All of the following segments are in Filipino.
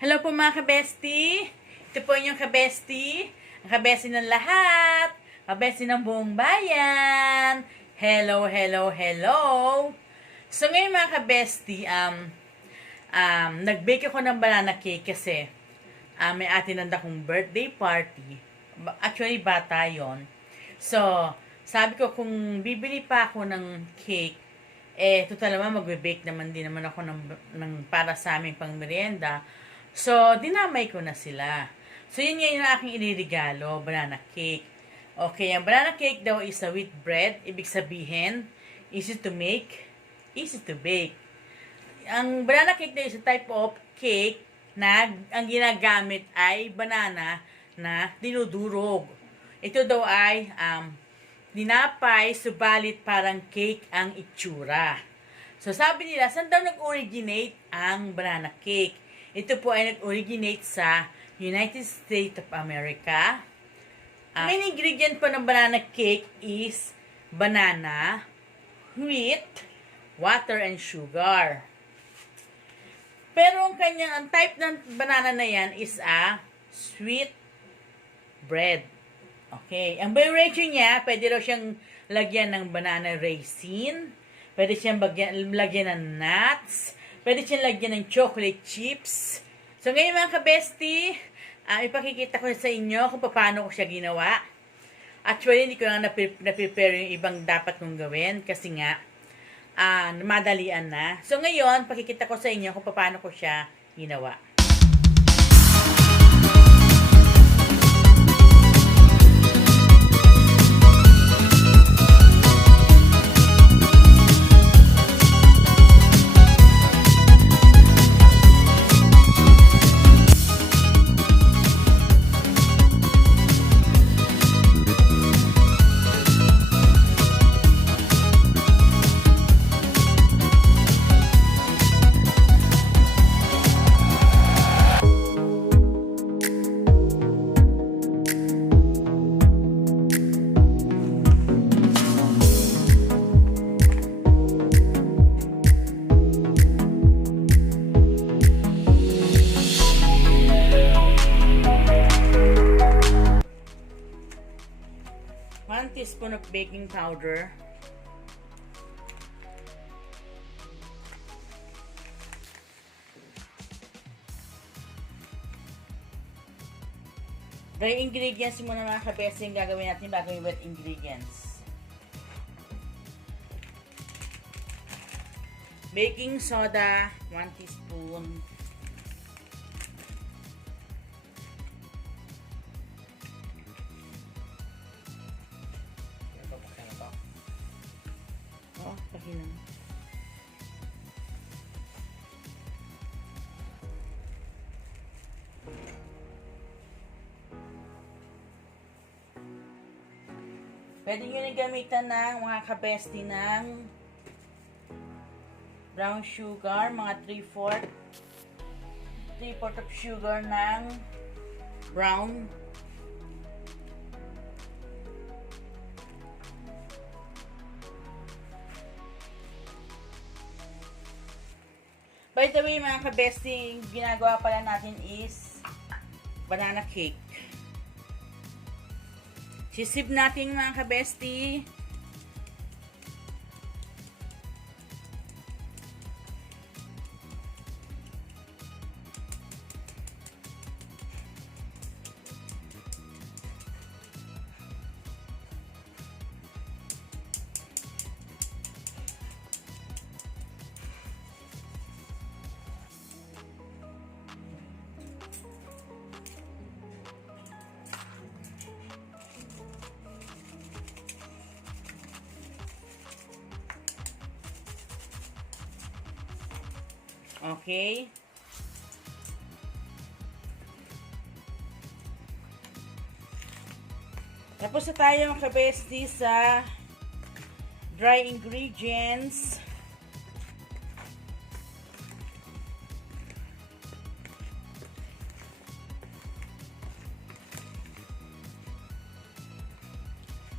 Hello po mga kabesti. Ito po yung kabesti. Ang kabesti ng lahat. Kabesti ng buong bayan. Hello, hello, hello. So ngayon mga kabesti, nag-bake ako ng banana cake kasi may atinanda kong birthday party. Actually, bata yon. So, sabi ko kung bibili pa ako ng cake, total naman magbe-bake naman din naman ako ng para sa aming pang merienda. So, dinamay ko na sila. So, yun ngayon ang aking iniregalo, banana cake. Okay, ang banana cake daw is a wheat bread. Ibig sabihin, easy to make, easy to bake. Ang banana cake daw is a type of cake na ang ginagamit ay banana na dinudurog. Ito daw ay dinapay, subalit parang cake ang itsura. So, sabi nila, saan daw nag-originate ang banana cake? Ito po ay nag-originate sa United States of America. Main ingredient po ng banana cake is banana, wheat, water, and sugar. Pero ang type ng banana na yan is a sweet bread. Okay. Ang variation niya, pwede raw siyang lagyan ng banana raisin, pwede siyang lagyan ng nuts, pwede siyang lagyan ng chocolate chips. So, ngayon mga kabesti, ipakikita ko sa inyo kung paano ko siya ginawa. Actually, hindi ko lang na-prepare yung ibang dapat kong gawin kasi nga, madalian na. So, ngayon, pakikita ko sa inyo kung paano ko siya ginawa. Teaspoon of baking powder, dry ingredients muna mga kabesi yung gagawin natin bago yung wet ingredients. Baking soda 1 teaspoon, pakilang. Pwede nyo na gamitan ng mga kabesti ng brown sugar, mga 3/4 of sugar ng brown. By the way, mga kabesti, ginagawa pala natin is banana cake. Sisib natin mga kabesti. Okay. Tapos na tayo mga kabesti sa dry ingredients.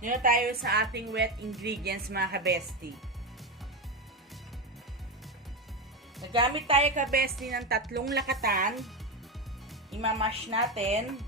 Dito tayo sa ating wet ingredients mga kabesti. Nagamit tayo kabesti ng 3 lakatan, imamash natin.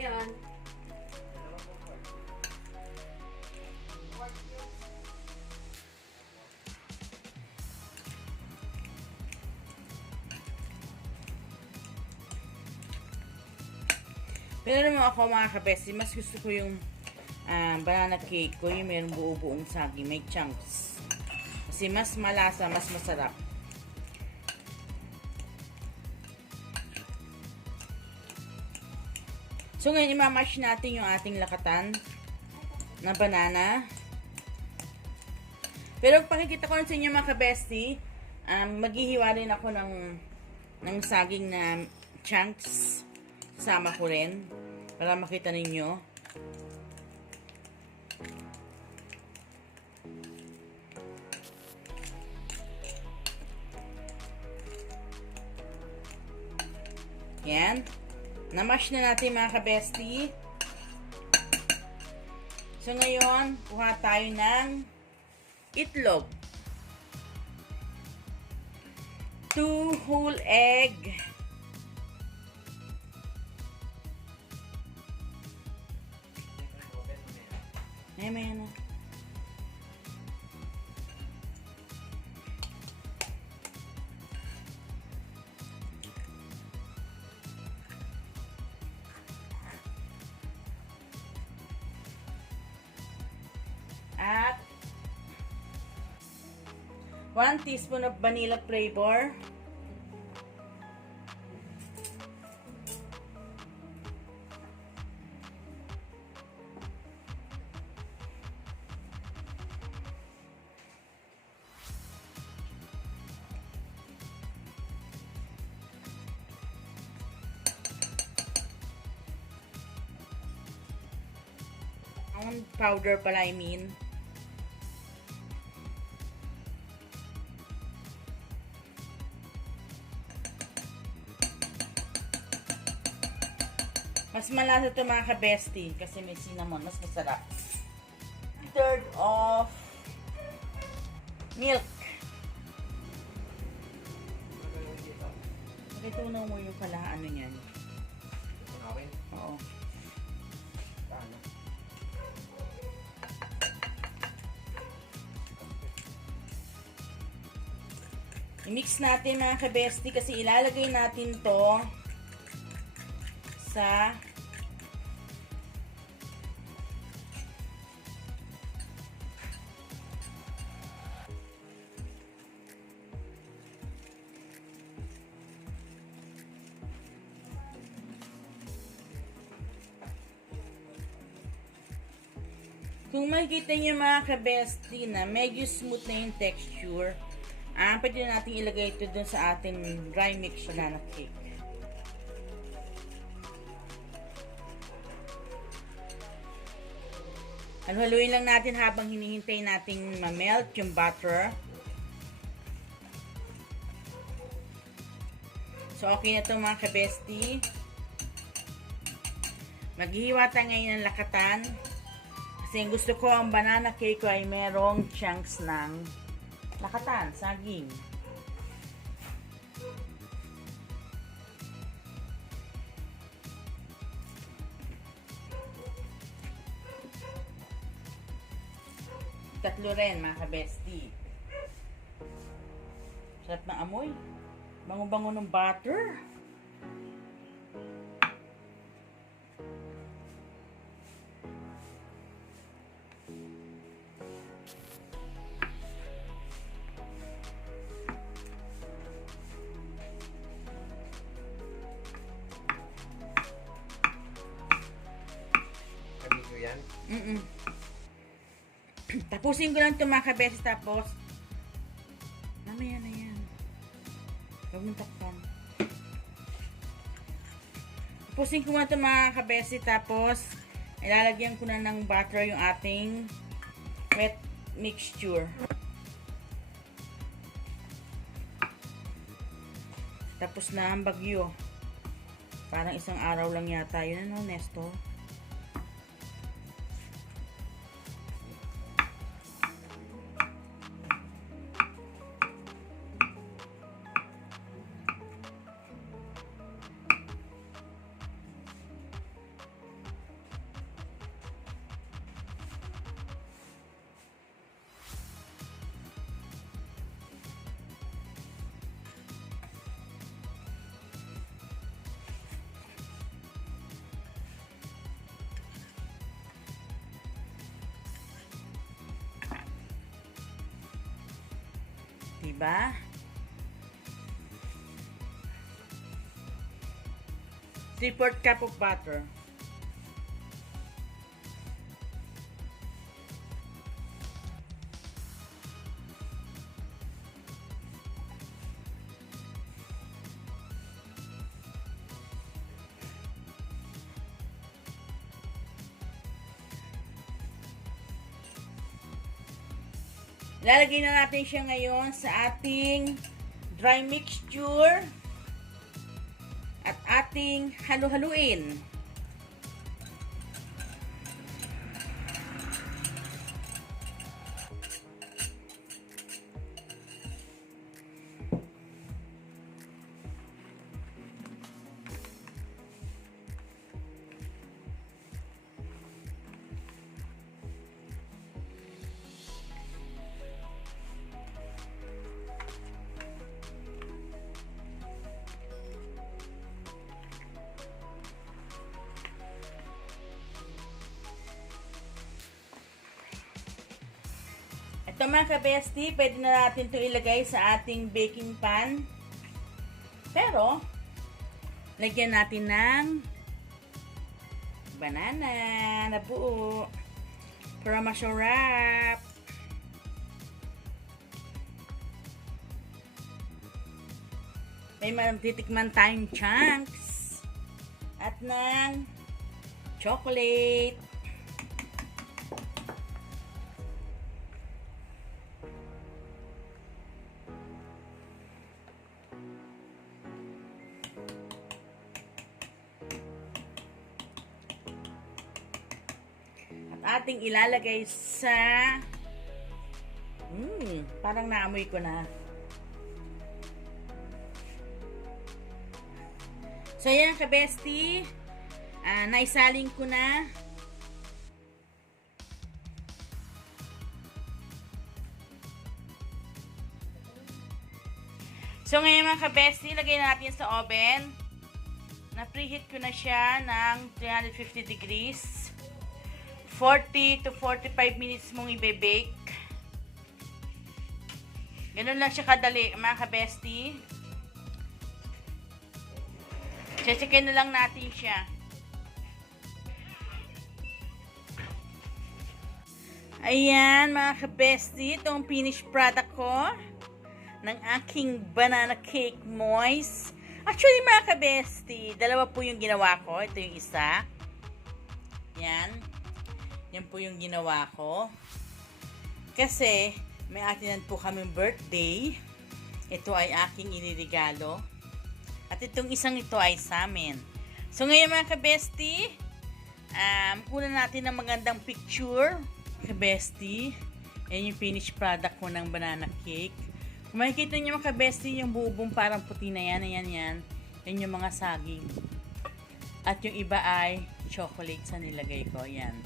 Yan. Pero naman ako mga kabesi, mas gusto ko yung banana cake ko, yung mayroong buo-buong saging, may chunks. Kasi mas malasa, mas masarap. So ngayon, imamash natin yung ating lakatan na banana. Pero pakikita ko sa inyo mga kabesti, maghihiwa rin ako ng saging na chunks. Sama ko rin para makita ninyo. Yan. Namash na natin mga kabesti. So ngayon, kuha tayo ng itlog. 2 whole egg. Ayan. At 1 teaspoon of vanilla flavor. Powder pala, I mean. Mas malasa ito mga kabesti kasi may cinnamon, mas masarap. 1/3 of milk. Pakitunaw mo yung pala ano niyan. Oo. I-mix natin mga kabesti kasi ilalagay natin to sa kung makikita nyo mga kabesti na medyo smooth na yung texture, pwede natin ilagay ito dun sa ating dry mix banana cake. Haluin lang natin habang hinihintay natin ma-melt yung butter. So, okay na ito mga kabesti. Maghihiwa tayo ngayon ng lakatan. Kasi gusto ko ang banana cake ko ay merong chunks ng lakatan, saging. Tatlo rin mga kabesti. Sarap ng amoy. Bango-bango ng butter. Tapusin ko lang ito mga kabesi, tapos mamaya na yan. Huwag mong takpan. Tapusin ko muna ito mga kabesi, tapos ilalagyan ko na ng butter yung ating wet mixture. Tapos na ang bagyo. Parang isang araw lang yata yun, ano, Nesto? Diba? 3/4 cup of butter. Lalagay na natin siya ngayon sa ating dry mixture at ating halu-haluin. Ito mga ka-bestie, pwede na natin ito ilagay sa ating baking pan. Pero, lagyan natin ng banana na buo para masarap. May titikman tayong chunks at ng chocolate. Ating ilalagay sa parang naamoy ko na. So yan ka-bestie, naisaling ko na. So ngayon mga ka-bestie, lagay natin sa oven. Na-preheat ko na siya ng 350 degrees. 40 to 45 minutes mong ibe-bake. Ganun lang siya kadali, mga ka-bestie. Check-checkin na lang natin siya. Ayan, mga ka-bestie. Itong finished product ko ng aking banana cake moist. Actually, mga ka-bestie, dalawa po yung ginawa ko. Ito yung isa. Yan. Yan po yung ginawa ko. Kasi, may atinan po kaming birthday. Ito ay aking iniregalo. At itong isang ito ay sa amin. So, ngayon mga ka-bestie, kunan natin ng magandang picture. Ka-bestie, yan yung finished product ko ng banana cake. Kung makikita nyo mga ka-bestie, yung bubong parang puti na yan. Ayan, yan. Yan yung mga saging. At yung iba ay chocolate sa nilagay ko. Yan.